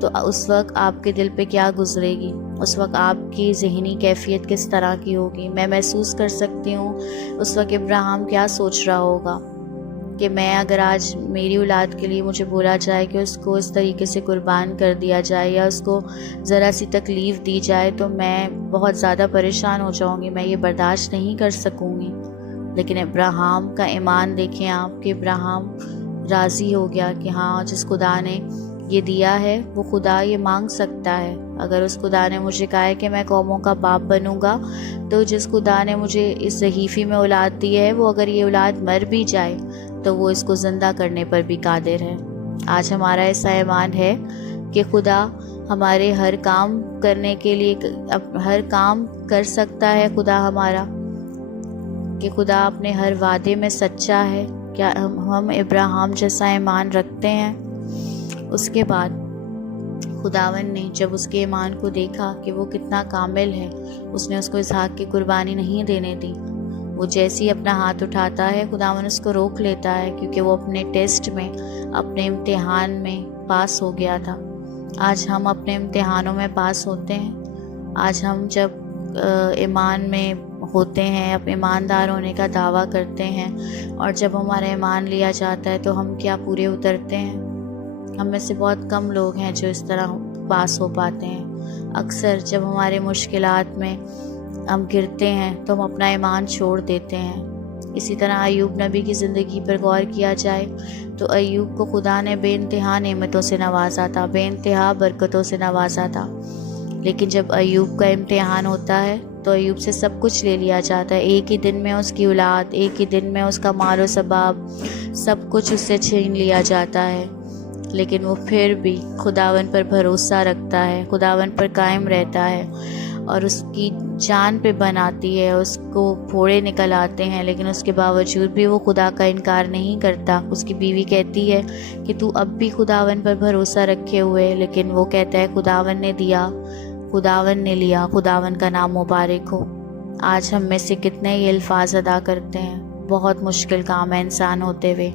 تو اس وقت آپ کے دل پہ کیا گزرے گی، اس وقت آپ کی ذہنی کیفیت کس طرح کی ہوگی۔ میں محسوس کر سکتی ہوں اس وقت ابراہیم کیا سوچ رہا ہوگا کہ میں اگر آج میری اولاد کے لیے مجھے بولا جائے کہ اس کو اس طریقے سے قربان کر دیا جائے یا اس کو ذرا سی تکلیف دی جائے تو میں بہت زیادہ پریشان ہو جاؤں گی، میں یہ برداشت نہیں کر سکوں گی۔ لیکن ابراہیم کا ایمان دیکھیں آپ کہ ابراہیم راضی ہو گیا کہ ہاں جس خدا نے یہ دیا ہے وہ خدا یہ مانگ سکتا ہے۔ اگر اس خدا نے مجھے کہا ہے کہ میں قوموں کا باپ بنوں گا تو جس خدا نے مجھے اس صحیفے میں اولاد دی ہے وہ اگر یہ اولاد مر بھی جائے تو وہ اس کو زندہ کرنے پر بھی قادر ہے۔ آج ہمارا ایسا ایمان ہے کہ خدا ہمارے ہر کام کرنے کے لیے ہر کام کر سکتا ہے، خدا ہمارا، کہ خدا اپنے ہر وعدے میں سچا ہے۔ کیا ہم ابراہیم جیسا ایمان رکھتے ہیں؟ اس کے بعد خداوند نے جب اس کے ایمان کو دیکھا کہ وہ کتنا کامل ہے، اس نے اس کو اسحاق کی قربانی نہیں دینے دی۔ وہ جیسے ہی اپنا ہاتھ اٹھاتا ہے خداوند اس کو روک لیتا ہے، کیونکہ وہ اپنے ٹیسٹ میں، اپنے امتحان میں پاس ہو گیا تھا۔ آج ہم اپنے امتحانوں میں پاس ہوتے ہیں۔ آج ہم جب ایمان میں ہوتے ہیں، اب ایماندار ہونے کا دعویٰ کرتے ہیں، اور جب ہمارا ایمان لیا جاتا ہے تو ہم کیا پورے اترتے ہیں؟ ہم میں سے بہت کم لوگ ہیں جو اس طرح پاس ہو پاتے ہیں۔ اکثر جب ہمارے مشکلات میں ہم گرتے ہیں تو ہم اپنا ایمان چھوڑ دیتے ہیں۔ اسی طرح ایوب نبی کی زندگی پر غور کیا جائے تو ایوب کو خدا نے بے انتہا نعمتوں سے نوازا تھا، بے انتہا برکتوں سے نوازا تھا، لیکن جب ایوب کا امتحان ہوتا ہے تو ایوب سے سب کچھ لے لیا جاتا ہے۔ ایک ہی دن میں اس کی اولاد، ایک ہی دن میں اس کا مال و سباب، سب کچھ اس سے چھین لیا جاتا ہے، لیکن وہ پھر بھی خداوند پر بھروسہ رکھتا ہے، خداوند پر قائم رہتا ہے، اور اس کی جان پہ بناتی ہے، اس کو پھوڑے نکل آتے ہیں، لیکن اس کے باوجود بھی وہ خدا کا انکار نہیں کرتا۔ اس کی بیوی کہتی ہے کہ تو اب بھی خداوند پر بھروسہ رکھے ہوئے، لیکن وہ کہتا ہے خداوند نے دیا، خداوند نے لیا، خداوند کا نام مبارک ہو۔ آج ہم میں سے کتنے یہ الفاظ ادا کرتے ہیں؟ بہت مشکل کام ہے انسان ہوتے ہوئے،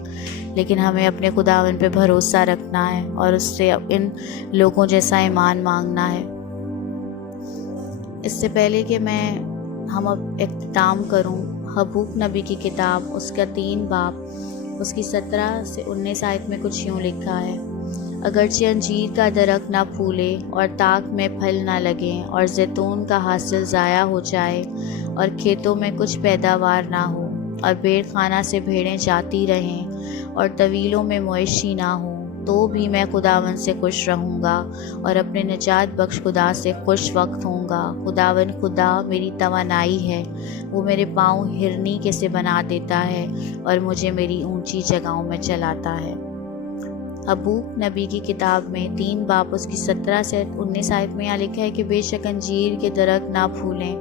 لیکن ہمیں اپنے خداوند پہ بھروسہ رکھنا ہے اور اس سے ان لوگوں جیسا ایمان مانگنا ہے۔ اس سے پہلے کہ ہم اب اختتام کروں، حبقوق نبی کی کتاب، اس کا 3 باب، اس کی 17 سے 19 آیت میں کچھ یوں لکھا ہے: اگرچہ انجیر کا درخت نہ پھولے اور تاک میں پھل نہ لگیں اور زیتون کا حاصل ضائع ہو جائے اور کھیتوں میں کچھ پیداوار نہ ہو اور بھیڑ خانہ سے بھیڑیں جاتی رہیں اور طویلوں میں مویشی نہ ہوں، تو بھی میں خداوند سے خوش رہوں گا اور اپنے نجات بخش خدا سے خوش وقت ہوں گا۔ خداوند خدا میری توانائی ہے، وہ میرے پاؤں ہرنی کے سے بنا دیتا ہے اور مجھے میری اونچی جگہوں میں چلاتا ہے۔ حبقوق نبی کی کتاب میں 3 باب، اس کی 17 سے 19 آیت میں یہاں لکھا ہے کہ بے شک انجیر کے درخت نہ پھولیں،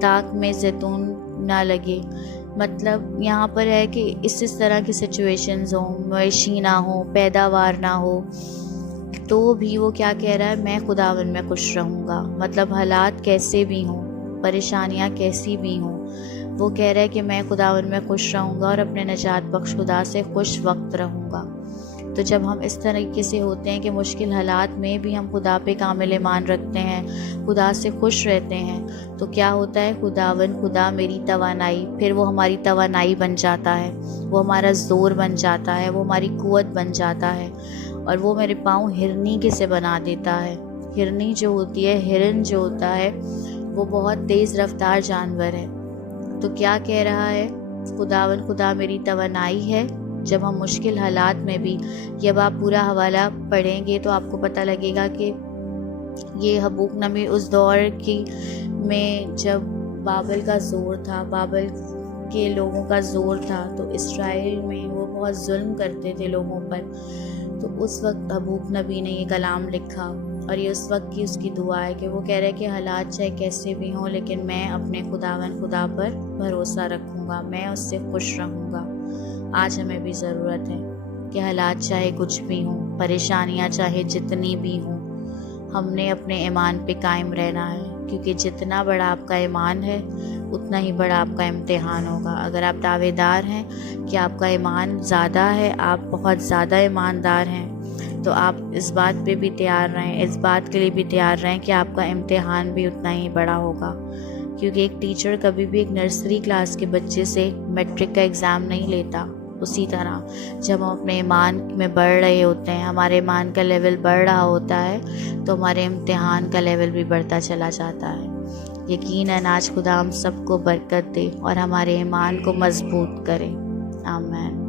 تاک میں زیتون نہ لگے۔ مطلب یہاں پر ہے کہ اس طرح کی سچویشنز ہوں، مویشی نہ ہو، پیداوار نہ ہو، تو بھی وہ کیا کہہ رہا ہے؟ میں خداوند میں خوش رہوں گا۔ مطلب حالات کیسے بھی ہوں، پریشانیاں کیسی بھی ہوں، وہ کہہ رہا ہے کہ میں خداوند میں خوش رہوں گا اور اپنے نجات بخش خدا سے خوش وقت رہوں گا۔ تو جب ہم اس طریقے سے ہوتے ہیں کہ مشکل حالات میں بھی ہم خدا پہ کامل ایمان رکھتے ہیں، خدا سے خوش رہتے ہیں، تو کیا ہوتا ہے؟ خداوند خدا میری توانائی، پھر وہ ہماری توانائی بن جاتا ہے، وہ ہمارا زور بن جاتا ہے، وہ ہماری قوت بن جاتا ہے، اور وہ میرے پاؤں ہرنی کے سے بنا دیتا ہے۔ ہرنی جو ہوتی ہے، ہرن جو ہوتا ہے، وہ بہت تیز رفتار جانور ہے۔ تو کیا کہہ رہا ہے؟ خداوند خدا میری توانائی ہے۔ جب ہم مشکل حالات میں بھی، جب آپ پورا حوالہ پڑھیں گے تو آپ کو پتہ لگے گا کہ یہ حبقوق نبی اس دور کی میں جب بابل کا زور تھا، بابل کے لوگوں کا زور تھا، تو اسرائیل میں وہ بہت ظلم کرتے تھے لوگوں پر، تو اس وقت حبقوق نبی نے یہ کلام لکھا، اور یہ اس وقت کی اس کی دعا ہے کہ وہ کہہ رہے کہ حالات چاہے کیسے بھی ہوں، لیکن میں اپنے خداوند خدا پر بھروسہ رکھوں گا، میں اس سے خوش رہوں گا۔ آج ہمیں بھی ضرورت ہے کہ حالات چاہے کچھ بھی ہوں، پریشانیاں چاہے جتنی بھی ہوں، ہم نے اپنے ایمان پہ قائم رہنا ہے، کیونکہ جتنا بڑا آپ کا ایمان ہے اتنا ہی بڑا آپ کا امتحان ہوگا۔ اگر آپ دعوے دار ہیں کہ آپ کا ایمان زیادہ ہے، آپ بہت زیادہ ایماندار ہیں، تو آپ اس بات پہ بھی تیار رہیں، اس بات کے لیے بھی تیار رہیں کہ آپ کا امتحان بھی اتنا ہی بڑا ہوگا۔ کیونکہ ایک ٹیچر کبھی بھی ایک نرسری کلاس کے بچے سے میٹرک کا ایگزام نہیں لیتا، اسی طرح جب ہم اپنے ایمان میں بڑھ رہے ہوتے ہیں، ہمارے ایمان کا لیول بڑھ رہا ہوتا ہے، تو ہمارے امتحان کا لیول بھی بڑھتا چلا جاتا ہے۔ یقیناً آج خدا ہم سب کو برکت دے اور ہمارے ایمان کو مضبوط کرے۔ آمین۔